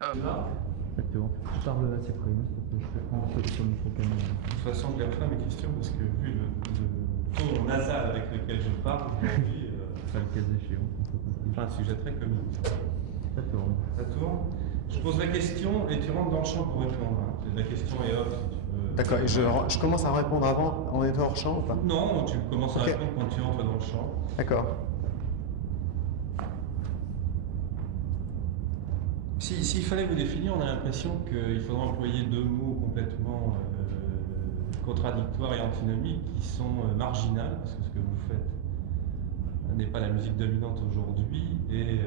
Là, Exactement. Je parle assez près, s'il te plaît. Je peux prendre sur le micro caméra. de toute façon, je garde pas mes questions parce que vu le ton nasal avec lequel je parle aujourd'hui, Pas le cas échéant. c'est un sujet très comique. Ça tourne. Ça tourne. Je pose la question et tu rentres dans le champ pour répondre. Hein. La question est off si tu veux. D'accord, et je commence à répondre avant, en étant hors champ ou pas? Non, tu commences à Ok. répondre quand tu entres dans le champ. D'accord. S'il fallait vous définir, on a l'impression qu'il faudrait employer deux mots complètement contradictoires et antinomiques qui sont marginales, parce que ce que vous faites n'est pas la musique dominante aujourd'hui, et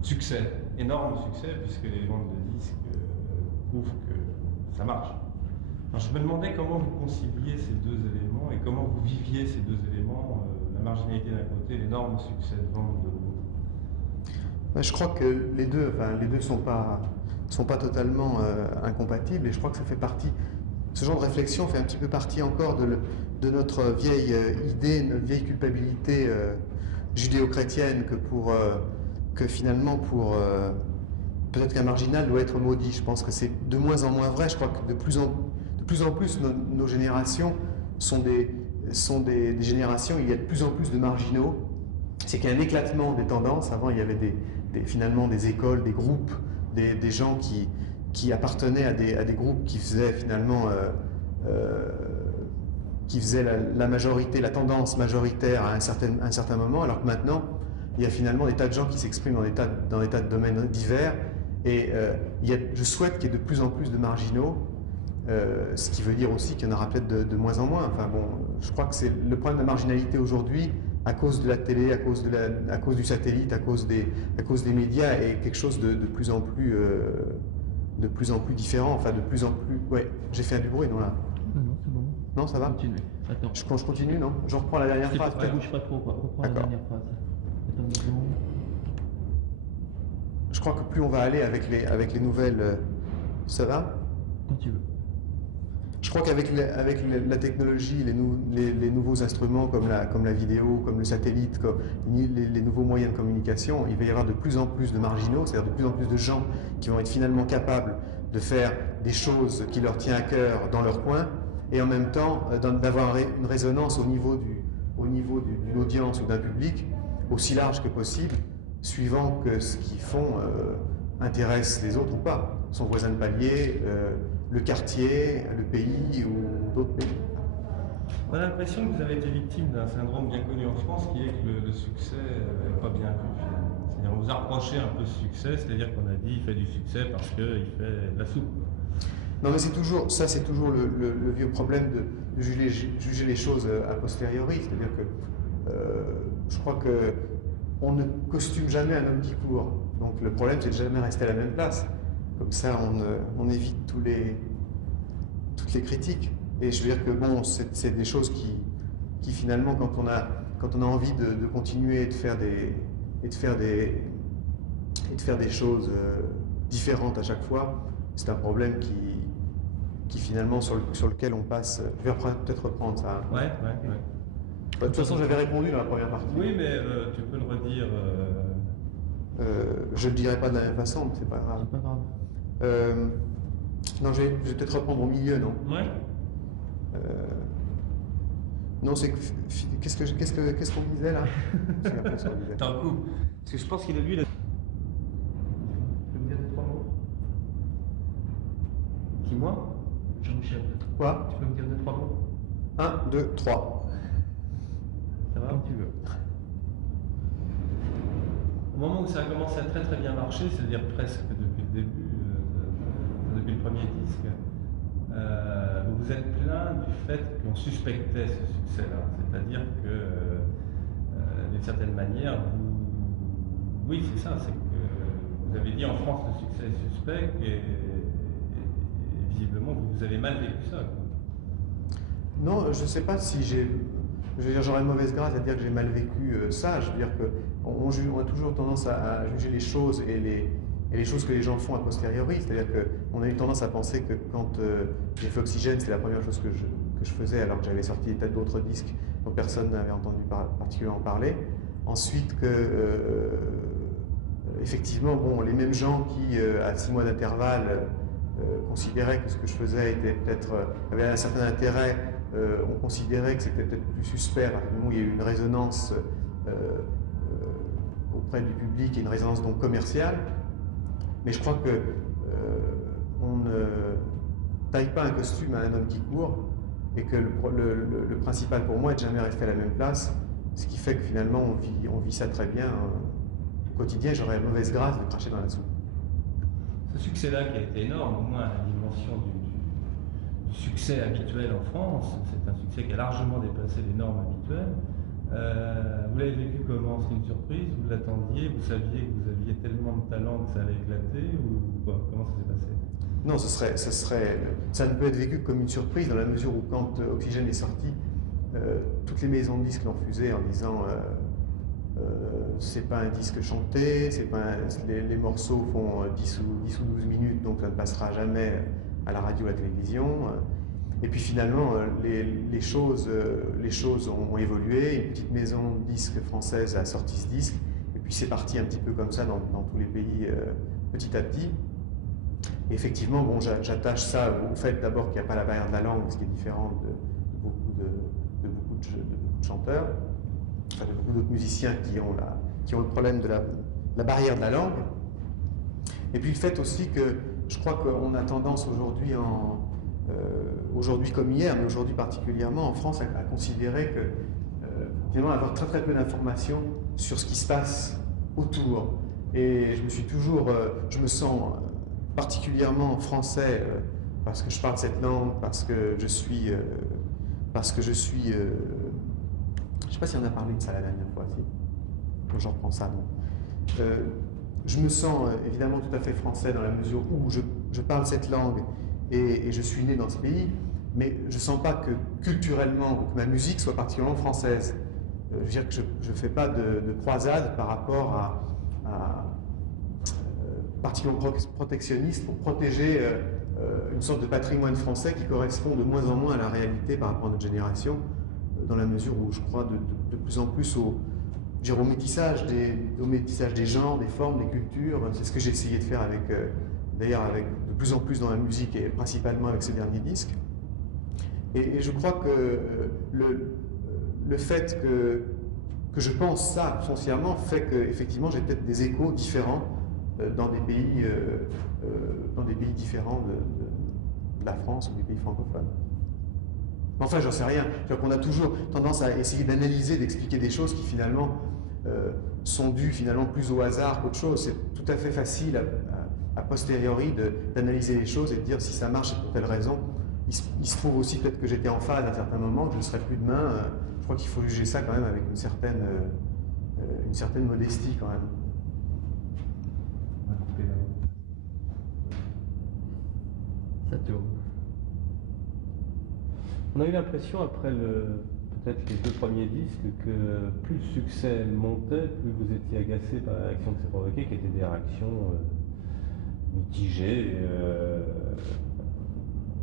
succès, énorme succès, puisque les ventes de disques prouvent que ça marche. Alors, je me demandais comment vous conciliez ces deux éléments et comment vous viviez ces deux éléments, la marginalité d'un côté, l'énorme succès de vente de l'autre. Je crois que les deux sont pas totalement incompatibles, et je crois que ça fait partie, ce genre de réflexion fait un petit peu partie encore de notre vieille idée, notre vieille culpabilité judéo-chrétienne que finalement peut-être qu'un marginal doit être maudit. Je pense que c'est de moins en moins vrai. Je crois que de plus en plus nos générations sont des générations, il y a de plus en plus de marginaux. C'est qu'il y a un éclatement des tendances. Avant, il y avait finalement des écoles, des groupes, des gens qui appartenaient à des groupes qui faisaient finalement qui faisaient la majorité, la tendance majoritaire à un certain moment, alors que maintenant, il y a finalement des tas de gens qui s'expriment dans des tas de domaines divers, et je souhaite qu'il y ait de plus en plus de marginaux, ce qui veut dire aussi qu'il y en aura peut-être de moins en moins. Enfin bon, je crois que c'est le problème de la marginalité aujourd'hui, à cause de la télé, à cause du satellite, à cause des médias, est quelque chose de plus en plus différent, enfin de plus en plus... Ouais, j'ai fait du bruit, non là? Non, c'est bon. Non, ça va? Continue. Attends. Je continue, non? Je reprends la dernière phrase, peut-être. Bouge pas trop, quoi. Reprends la D'accord. dernière phrase. Attends une seconde. Je crois que plus on va aller avec les nouvelles... ça va? Quand tu veux. Je crois qu'avec la technologie, les nouveaux instruments comme la vidéo, comme le satellite, comme les nouveaux moyens de communication, il va y avoir de plus en plus de marginaux, c'est-à-dire de plus en plus de gens qui vont être finalement capables de faire des choses qui leur tiennent à cœur dans leur coin, et en même temps d'avoir une résonance au niveau d'une audience ou d'un public aussi large que possible, suivant que ce qu'ils font intéresse les autres ou pas, son voisin de palier, le quartier, le pays ou d'autres pays. On a l'impression que vous avez été victime d'un syndrome bien connu en France qui est que le succès n'est pas bien vu finalement. C'est-à-dire on vous a reproché un peu ce succès, c'est-à-dire qu'on a dit il fait du succès parce qu'il fait de la soupe. Non mais c'est toujours le vieux problème de juger les choses a posteriori, c'est-à-dire que je crois que on ne costume jamais un homme qui court, donc le problème c'est de jamais rester à la même place, comme ça on évite toutes les critiques, et je veux dire que bon, c'est des choses qui finalement quand on a envie de continuer et de faire des choses différentes à chaque fois, c'est un problème qui finalement sur lequel on passe. Je vais peut-être reprendre ça. Ouais. De toute façon, j'avais répondu dans la première partie. Oui, mais tu peux le redire. Je le dirai pas de la même façon, mais c'est pas grave. C'est pas grave. Non, je vais peut-être reprendre au milieu, non? Ouais. Non, c'est qu'est-ce qu'on disait là? Je me souviens plus ce qu'on disait. T'as un coup. Parce que je pense qu'il a lui. Tu peux me dire trois mots? Qui, moi? Jean-Michel. Quoi? Tu peux me dire deux, trois mots? 1, 2, 3. Ça va? Comme tu veux. Au moment où ça a commencé à très bien marcher, c'est-à-dire presque depuis le début, depuis le premier disque, vous vous êtes plaint du fait qu'on suspectait ce succès-là. C'est-à-dire que, d'une certaine manière, oui, c'est ça, c'est que vous avez dit en France le succès est suspect et visiblement vous avez mal vécu ça. Non, je ne sais pas si j'aurais mauvaise grâce à dire que j'ai mal vécu ça. Je veux dire qu'on a toujours tendance à juger les choses et les choses que les gens font a posteriori. C'est-à-dire qu'on a eu tendance à penser que quand j'ai fait Oxygène, c'était la première chose que je faisais alors que j'avais sorti des tas d'autres disques dont personne n'avait entendu particulièrement parler. Ensuite que, effectivement, bon, les mêmes gens qui, à 6 mois d'intervalle, considéraient que ce que je faisais était avait un certain intérêt, ont considéré que c'était peut-être plus suspect, à partir du moment où il y a eu une résonance auprès du public et une résonance donc commerciale. Mais je crois que on ne taille pas un costume à un homme qui court, et que le principal pour moi est de jamais rester à la même place, ce qui fait que finalement on vit ça très bien. Au quotidien, j'aurais la mauvaise grâce de cracher dans la soupe. Ce succès-là qui a été énorme, au moins à la dimension du succès habituel en France, c'est un succès qui a largement dépassé les normes habituelles. Vous l'avez vécu comment? C'est une surprise? Vous l'attendiez? Vous saviez que vous aviez tellement de talent que ça allait éclater? Ou quoi? Comment ça s'est passé? Non, ça ne peut être vécu comme une surprise, dans la mesure où quand Oxygène est sorti, toutes les maisons de disques l'ont fusé en disant c'est pas un disque chanté, les morceaux font 10 ou 12 minutes, donc ça ne passera jamais à la radio ou à la télévision. Et puis finalement, les choses ont évolué. Une petite maison de disques française a sorti ce disque, et puis c'est parti un petit peu comme ça dans tous les pays, petit à petit. Et effectivement, bon, j'attache ça au fait d'abord qu'il n'y a pas la barrière de la langue, ce qui est différent de beaucoup de chanteurs, enfin de beaucoup d'autres musiciens qui ont le problème de la barrière de la langue. Et puis le fait aussi que je crois qu'on a tendance aujourd'hui, aujourd'hui comme hier, mais aujourd'hui particulièrement en France, à considérer que finalement avoir très très peu d'informations sur ce qui se passe autour. Et je me sens particulièrement français parce que je parle cette langue, parce que je suis, je sais pas si on a parlé de ça la dernière fois, si j'en reprends ça. Je me sens évidemment tout à fait français dans la mesure où je parle cette langue et je suis né dans ce pays, mais je ne sens pas que culturellement, que ma musique soit particulièrement française. Je veux dire que je ne fais pas de croisade par rapport à particulièrement protectionniste pour protéger une sorte de patrimoine français qui correspond de moins en moins à la réalité par rapport à notre génération, dans la mesure où je crois de plus en plus au métissage des genres, des formes, des cultures. C'est ce que j'ai essayé de faire d'ailleurs avec de plus en plus dans la musique et principalement avec ces derniers disques. Et je crois que le fait que je pense ça foncièrement fait qu'effectivement j'ai peut-être des échos différents dans des pays différents de la France ou des pays francophones. Enfin, j'en sais rien. On a toujours tendance à essayer d'analyser, d'expliquer des choses qui finalement sont dues finalement plus au hasard qu'autre chose. C'est tout à fait facile a posteriori d'analyser les choses et de dire si ça marche, c'est pour telle raison. Il se trouve aussi peut-être que j'étais en phase à un certain moment, que je ne serai plus demain. Je crois qu'il faut juger ça quand même avec une certaine modestie quand même. Ça tourne. On a eu l'impression, après peut-être les 2 premiers disques, que plus le succès montait, plus vous étiez agacé par la réaction que ça provoquait, qui étaient des réactions mitigées.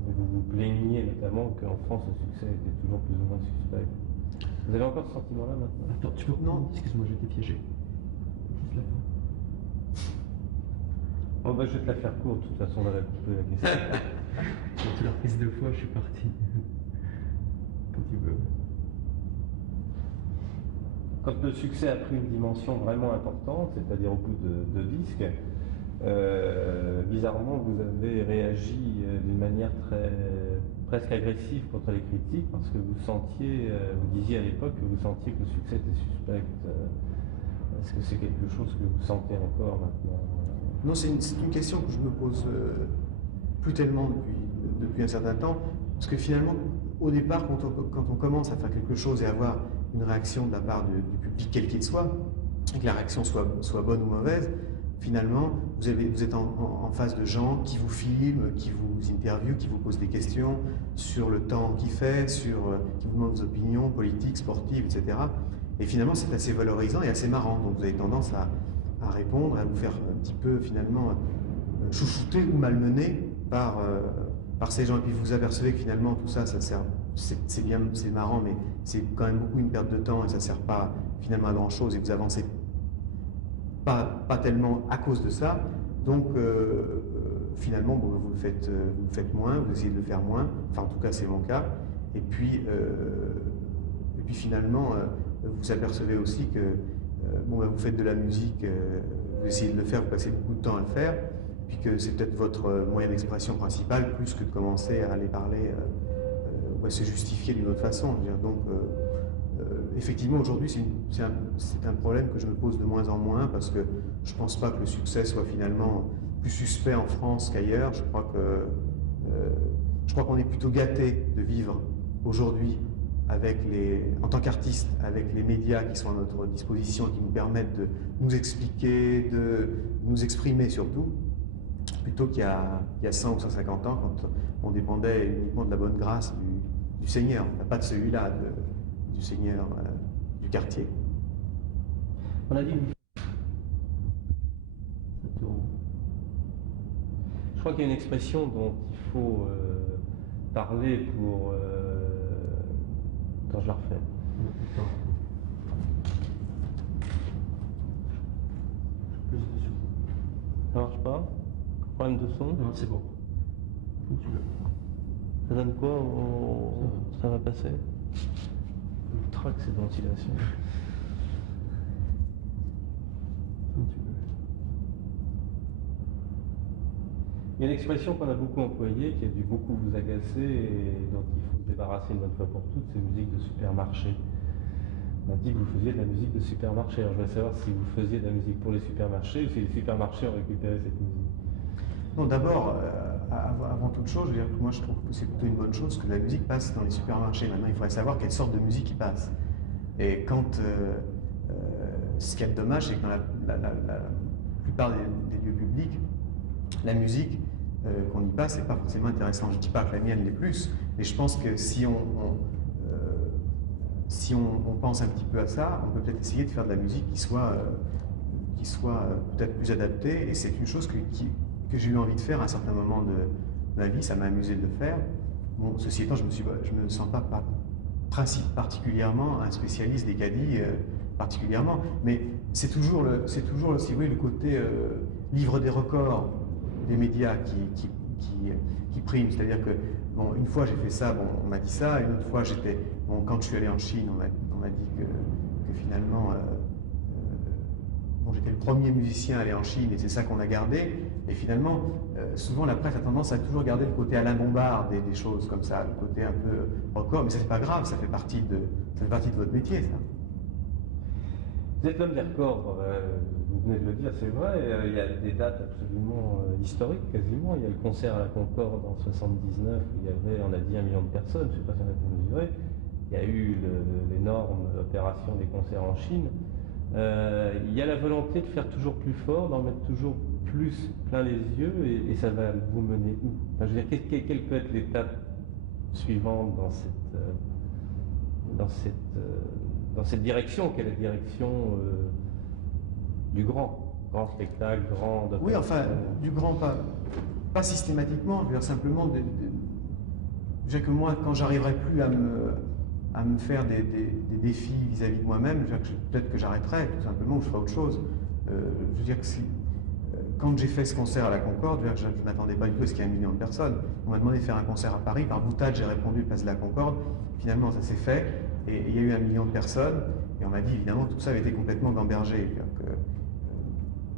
Vous vous plaigniez notamment qu'en France, le succès était toujours plus ou moins suspect. Vous avez encore ce sentiment-là maintenant? Attends, tu peux reprendre? Excuse-moi, j'ai été piégé. Oh bah, je vais te la faire courte, de toute façon, on va couper la question. Tu l'as reprise 2 fois, je suis parti. Quand tu veux. Quand le succès a pris une dimension vraiment importante, c'est-à-dire au bout de disques, bizarrement, vous avez réagi d'une manière presque agressive contre les critiques, parce que vous disiez à l'époque que vous sentiez que le succès était suspect. Est-ce que c'est quelque chose que vous sentez encore maintenant? Non, c'est une question que je me pose plus tellement depuis un certain temps, parce que finalement, au départ, quand on commence à faire quelque chose et avoir une réaction de la part du public, quel qu'il soit, et que la réaction soit bonne ou mauvaise, finalement, vous êtes en face de gens qui vous filment, qui vous interviewent, qui vous posent des questions sur le temps qu'il fait, qui vous demandent vos opinions politiques, sportives, etc. Et finalement, c'est assez valorisant et assez marrant. Donc vous avez tendance à répondre, à vous faire un petit peu finalement chouchouter ou malmener par ces gens. Et puis vous vous apercevez que finalement tout ça sert, c'est bien, c'est marrant, mais c'est quand même beaucoup une perte de temps et ça sert pas finalement à grand chose et vous avancez pas tellement à cause de ça. Donc finalement, bon, vous le faites moins, vous essayez de le faire moins. Enfin, en tout cas, c'est mon cas. Et puis finalement, vous apercevez aussi que bon, vous faites de la musique, vous essayez de le faire, vous passez beaucoup de temps à le faire, puis que c'est peut-être votre moyen d'expression principal, plus que de commencer à aller parler ou à se justifier d'une autre façon. Je veux dire. Donc, effectivement, aujourd'hui, c'est un problème que je me pose de moins en moins, parce que je ne pense pas que le succès soit finalement plus suspect en France qu'ailleurs. Je crois qu'on est plutôt gâté de vivre aujourd'hui en tant qu'artiste, avec les médias qui sont à notre disposition et qui nous permettent de nous expliquer, de nous exprimer surtout, plutôt qu'il y a 100 ou 150 ans, quand on dépendait uniquement de la bonne grâce du Seigneur, pas de celui-là, du Seigneur du quartier. On a dit. Je crois qu'il y a une expression dont il faut parler pour. Quand je la refais. Plus de son. Ça marche pas? Problème de son? Non, c'est bon. Comme tu veux. Ça donne quoi? Ça va passer? Le trac, c'est de ventilation. Comme tu veux. Il y a une expression qu'on a beaucoup employée, qui a dû beaucoup vous agacer et dont il faut se débarrasser une bonne fois pour toutes, c'est musique de supermarché. On a dit que vous faisiez de la musique de supermarché. Alors je voudrais savoir si vous faisiez de la musique pour les supermarchés ou si les supermarchés ont récupéré cette musique. Non, d'abord, avant toute chose, je veux dire que moi je trouve que c'est plutôt une bonne chose que la musique passe dans les supermarchés. Maintenant, il faudrait savoir quelle sorte de musique il passe. Et quand ce qu'il y a de dommage, c'est que dans la plupart des lieux publics, la musique qu'on y passe n'est pas forcément intéressante. Je ne dis pas que la mienne l'est plus, mais je pense que si on pense un petit peu à ça, on peut peut-être essayer de faire de la musique qui soit peut-être plus adaptée. Et c'est une chose que j'ai eu envie de faire à un certain moment de ma vie. Ça m'a amusé de le faire. Bon, ceci étant, je me sens pas particulièrement un spécialiste des caddies, particulièrement, mais c'est toujours si vous voulez, le côté livre des records des médias qui prime. C'est-à-dire que, bon, une fois j'ai fait ça, bon, on m'a dit ça, une autre fois quand je suis allé en Chine, on m'a dit que finalement, bon, j'étais le premier musicien à aller en Chine et c'est ça qu'on a gardé. Et finalement, souvent la presse a tendance à toujours garder le côté Alain Bombard des choses comme ça, le côté un peu record, mais ça c'est pas grave, ça fait partie de votre métier, ça. Vous êtes l'homme des records, vous venez de le dire, c'est vrai, il y a des dates absolument historiques quasiment. Il y a le concert à la Concorde en 79 où il y avait, on a dit, 1 million de personnes, je ne sais pas si on a pu mesurer. Il y a eu l'énorme opération des concerts en Chine. Il y a la volonté de faire toujours plus fort, d'en mettre toujours plus plein les yeux, et ça va vous mener où? Enfin, je veux dire, quelle peut être l'étape suivante dans cette direction, qui est la direction du grand spectacle, grande opération? Oui, enfin, du grand, pas systématiquement, je veux dire simplement, que moi, quand j'arriverai plus à me faire des défis vis-à-vis de moi-même, peut-être que j'arrêterai, tout simplement, ou je ferai autre chose. Je veux dire que quand j'ai fait ce concert à la Concorde, je ne m'attendais pas du tout à ce qu'il y ait 1 million de personnes. On m'a demandé de faire un concert à Paris, par boutade, j'ai répondu place de la Concorde. Finalement, ça s'est fait, et il y a eu 1 million de personnes, et on m'a dit évidemment que tout ça avait été complètement gambergé.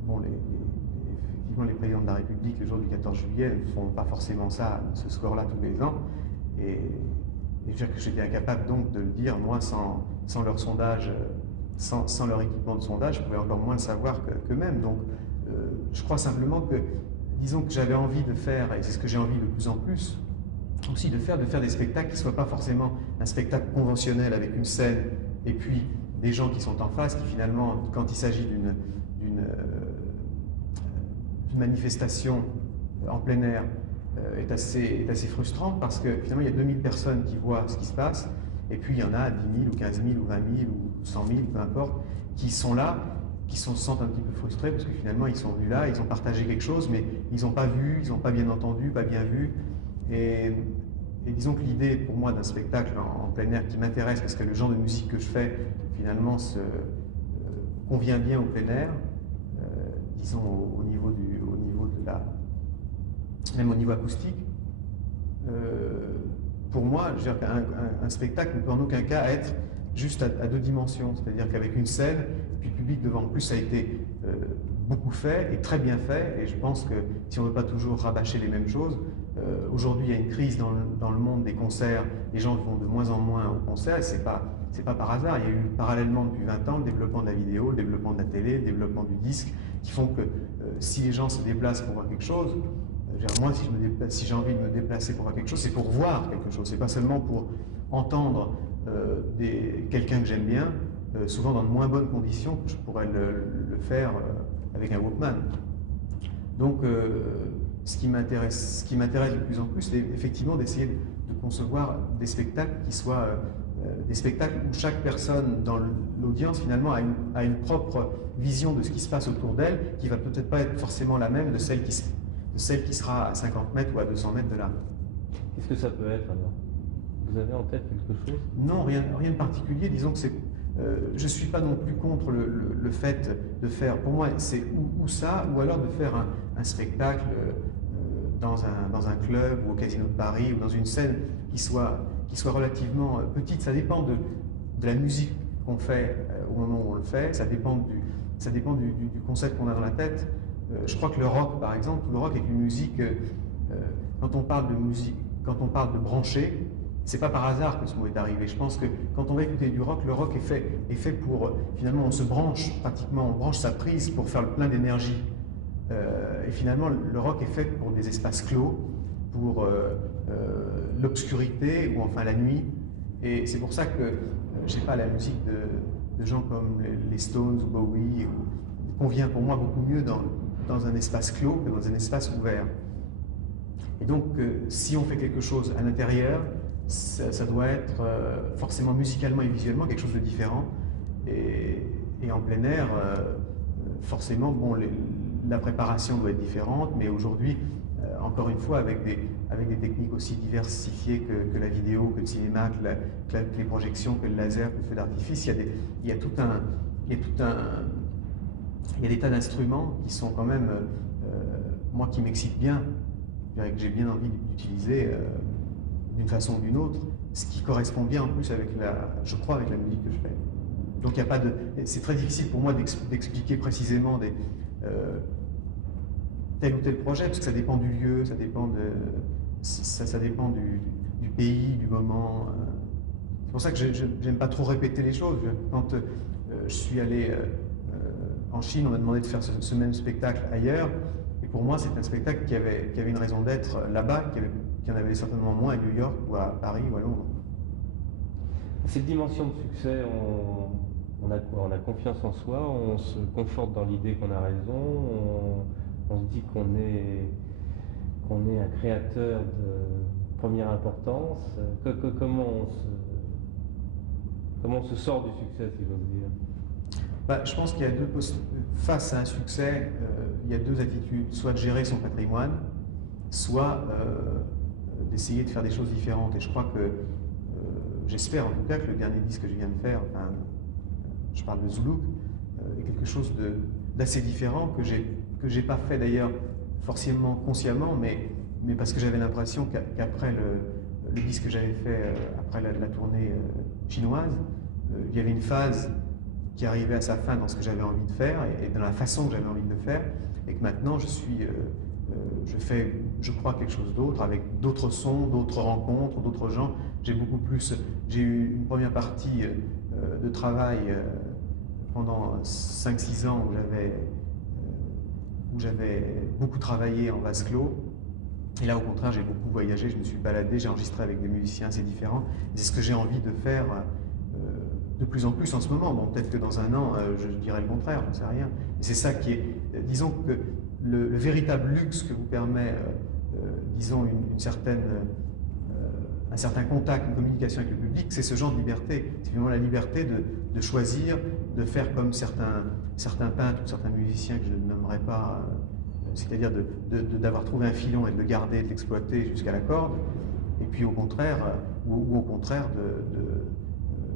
Bon, effectivement, les présidents de la République, le jour du 14 juillet, ne font pas forcément ça, ce score-là tous les ans. Et je veux dire que j'étais incapable donc de le dire, moi, sans leur sondage, sans leur équipement de sondage, je pouvais encore moins le savoir qu'eux-mêmes. Donc, je crois simplement que, disons que j'avais envie de faire, et c'est ce que j'ai envie de plus en plus, aussi de faire des spectacles qui ne soient pas forcément un spectacle conventionnel avec une scène et puis des gens qui sont en face, qui finalement, quand il s'agit d'une manifestation en plein air, est assez frustrante, parce que finalement il y a 2000 personnes qui voient ce qui se passe, et puis il y en a 10 000 ou 15 000 ou 20 000 ou 100 000, peu importe, qui sont là, qui se sentent un petit peu frustrés parce que finalement ils sont venus là, ils ont partagé quelque chose, mais ils n'ont pas vu, ils n'ont pas bien entendu, pas bien vu. Et et disons que l'idée pour moi d'un spectacle en plein air qui m'intéresse, parce que le genre de musique que je fais finalement convient bien au plein air, disons au niveau de même au niveau acoustique. Pour moi, je veux dire qu'un spectacle ne peut en aucun cas être juste à deux dimensions, c'est-à-dire qu'avec une scène, puis le public devant. En plus, ça a été beaucoup fait et très bien fait, et je pense que si on ne veut pas toujours rabâcher les mêmes choses, aujourd'hui il y a une crise dans le monde des concerts, les gens vont de moins en moins aux concerts, et c'est pas par hasard. Il y a eu parallèlement depuis 20 ans le développement de la vidéo, le développement de la télé, le développement du disque, qui font que si les gens se déplacent pour voir quelque chose, moi si j'ai envie de me déplacer pour voir quelque chose, c'est pour voir quelque chose, c'est pas seulement pour entendre quelqu'un que j'aime bien, souvent dans de moins bonnes conditions que je pourrais le faire avec un Walkman. Donc ce qui m'intéresse de plus en plus, c'est effectivement d'essayer de concevoir des spectacles qui soient des spectacles où chaque personne dans l'audience finalement a une propre vision de ce qui se passe autour d'elle, qui va peut-être pas être forcément la même de celle qui sera à 50 mètres ou à 200 mètres de là. Qu'est-ce que ça peut être alors? Vous avez en tête quelque chose? Non, rien de particulier. Disons que je ne suis pas non plus contre le fait de faire, pour moi, c'est ou ça, ou alors de faire un spectacle dans un club ou au Casino de Paris ou dans une scène qui soit relativement petite. Ça dépend de la musique qu'on fait au moment où on le fait, ça dépend du concept qu'on a dans la tête. Je crois que le rock, par exemple, le rock est une musique, quand on parle de musique, quand on parle de brancher, c'est pas par hasard que ce mot est arrivé. Je pense que quand on va écouter du rock, le rock est fait pour, finalement, on se branche pratiquement, on branche sa prise pour faire le plein d'énergie. Et finalement, le rock est fait pour des espaces clos, pour l'obscurité ou enfin la nuit. Et c'est pour ça que, je sais pas, la musique de gens comme les Stones ou Bowie convient pour moi beaucoup mieux dans un espace clos que dans un espace ouvert. Et donc, si on fait quelque chose à l'intérieur, ça doit être forcément musicalement et visuellement quelque chose de différent. Et en plein air, forcément, bon, la préparation doit être différente, mais aujourd'hui, encore une fois, avec des techniques aussi diversifiées que la vidéo, que le cinéma, que les projections, que le laser, que le feu d'artifice, il y a des tas d'instruments qui sont quand même, moi, qui m'excitent bien, que j'ai bien envie d'utiliser d'une façon ou d'une autre, ce qui correspond bien en plus je crois, avec la musique que je fais. Donc il n'y a pas de, c'est très difficile pour moi d'expliquer précisément tel ou tel projet, parce que ça dépend du lieu, ça dépend du pays, du moment. C'est pour ça que je n'aime pas trop répéter les choses. Quand je suis allé en Chine, on m'a demandé de faire ce même spectacle ailleurs, et pour moi c'est un spectacle qui avait une raison d'être là-bas, qui en avait certainement moins à New York ou à Paris ou à Londres. Cette dimension de succès, on a quoi? On a confiance en soi, on se conforte dans l'idée qu'on a raison, on se dit qu'on est un créateur de première importance. Comment on se sort du succès, si j'ose dire? Je pense qu'il y a face à un succès, il y a deux attitudes, soit de gérer son patrimoine, soit d'essayer de faire des choses différentes. Et je crois que, j'espère en tout cas que le dernier disque que je viens de faire, enfin, je parle de Zuluk, est quelque chose d'assez différent, que j'ai pas fait d'ailleurs forcément consciemment, mais parce que j'avais l'impression qu'après le disque que j'avais fait, après la tournée chinoise, il y avait une phase qui arrivait à sa fin dans ce que j'avais envie de faire et dans la façon que j'avais envie de le faire, et que maintenant je fais, je crois, quelque chose d'autre, avec d'autres sons, d'autres rencontres, d'autres gens. J'ai eu une première partie de travail pendant 5-6 ans où j'avais beaucoup travaillé en vase clos. Et là, au contraire, j'ai beaucoup voyagé, je me suis baladé, j'ai enregistré avec des musiciens assez différents. C'est ce que j'ai envie de faire de plus en plus en ce moment. Bon, peut-être que dans un an, je dirais le contraire, je ne sais rien. Et c'est ça qui est, disons que le véritable luxe que vous permet, disons, un certain contact, une communication avec le public, c'est ce genre de liberté. C'est vraiment la liberté de choisir, de faire comme certains peintres ou certains musiciens que je ne nommerai pas, c'est-à-dire d'avoir trouvé un filon et de le garder, de l'exploiter jusqu'à la corde. et puis au contraire, ou au contraire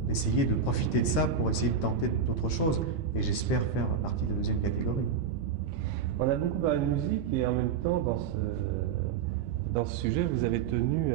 d'essayer de profiter de ça pour essayer de tenter d'autres choses. Et j'espère faire partie de la deuxième catégorie. On a beaucoup parlé de musique et en même temps, dans ce sujet, vous avez tenu